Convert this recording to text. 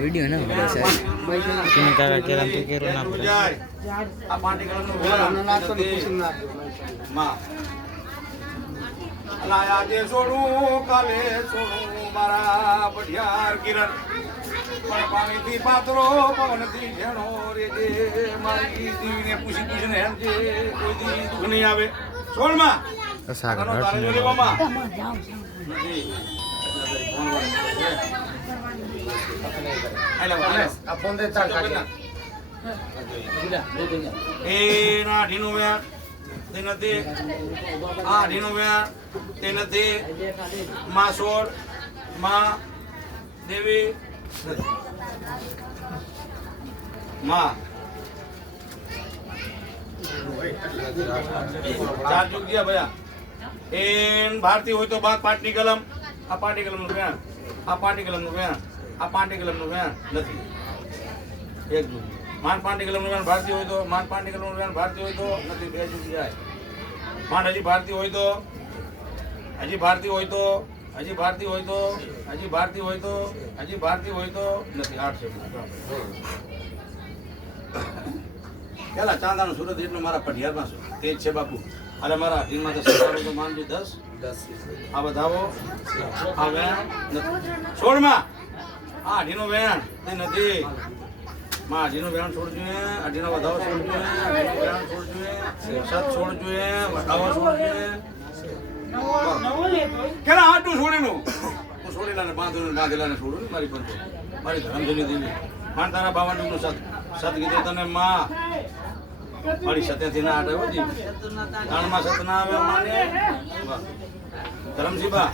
video ना किन काका केरम तो केरो ना पड़े आ पार्टी कलम नो वेला नाचो માં લાયા જે છોડું કાલે છોડું મારા બઢિયાર કિરણ પણ પાણીથી પાતળો પવનથી ઝેણો રે જે મારી દીવીને પૂછી પૂછીને એમ જે કોઈ દી દુઃખ નહીં આવે છોડમાં સાગર આ ફોન દે ચાલ કાકા એ ના ઢીનું વે તે નથી આ ઢીનું વે તે નથી માં સોળ માં દેવી માં ચાર ચૂક ગયા ભયા એન ભારતી હોય તો બાદ પાટની કલમ આ પાટી કલમ નું વેણ આ પાટી કલમ નું વેણ આ પાટી કલમ નું વેણ નથી એક દૂધ માન પાટી કલમ નું વેણ ભારતી હોય તો માન પાટી કલમ નું વેણ ભારતી હોય તો નથી બે ચૂક જાય માન હજી ભારતી હોય તો હજી ભારતી હોય તો હજી ભારતી હોય તો હજી ભારતી હોય તો હજી ભારતી હોય તો નથી 8 છે પેલા ચાંદાનો સુરત એટલો મારા પઢિયારમાં છે તે જ છે બાપુ અરે મારા ટીમમાં તો સવારો તો માનજો 10 આ બધાવો આ વેણ છોડમાં આ ઢીનો વેણ તે નથી માં ઢીનો વેણ છોડજો આ ઢીનો વધાવો છોડજો ઢીનો વેણ છોડજો સત છોડજો વધાવો છોડજો કેલા આટું છોડીનું હું છોડેલાને બાંધેલાને છોડું ને મારી પંચો મારી ધરમધની દેવી માન તારા બાવનનું સત સત કીધું તને માં મારી સત્યાથી ના આટે હોજી તાણમાં સત ના આવે માને ધરમજીબા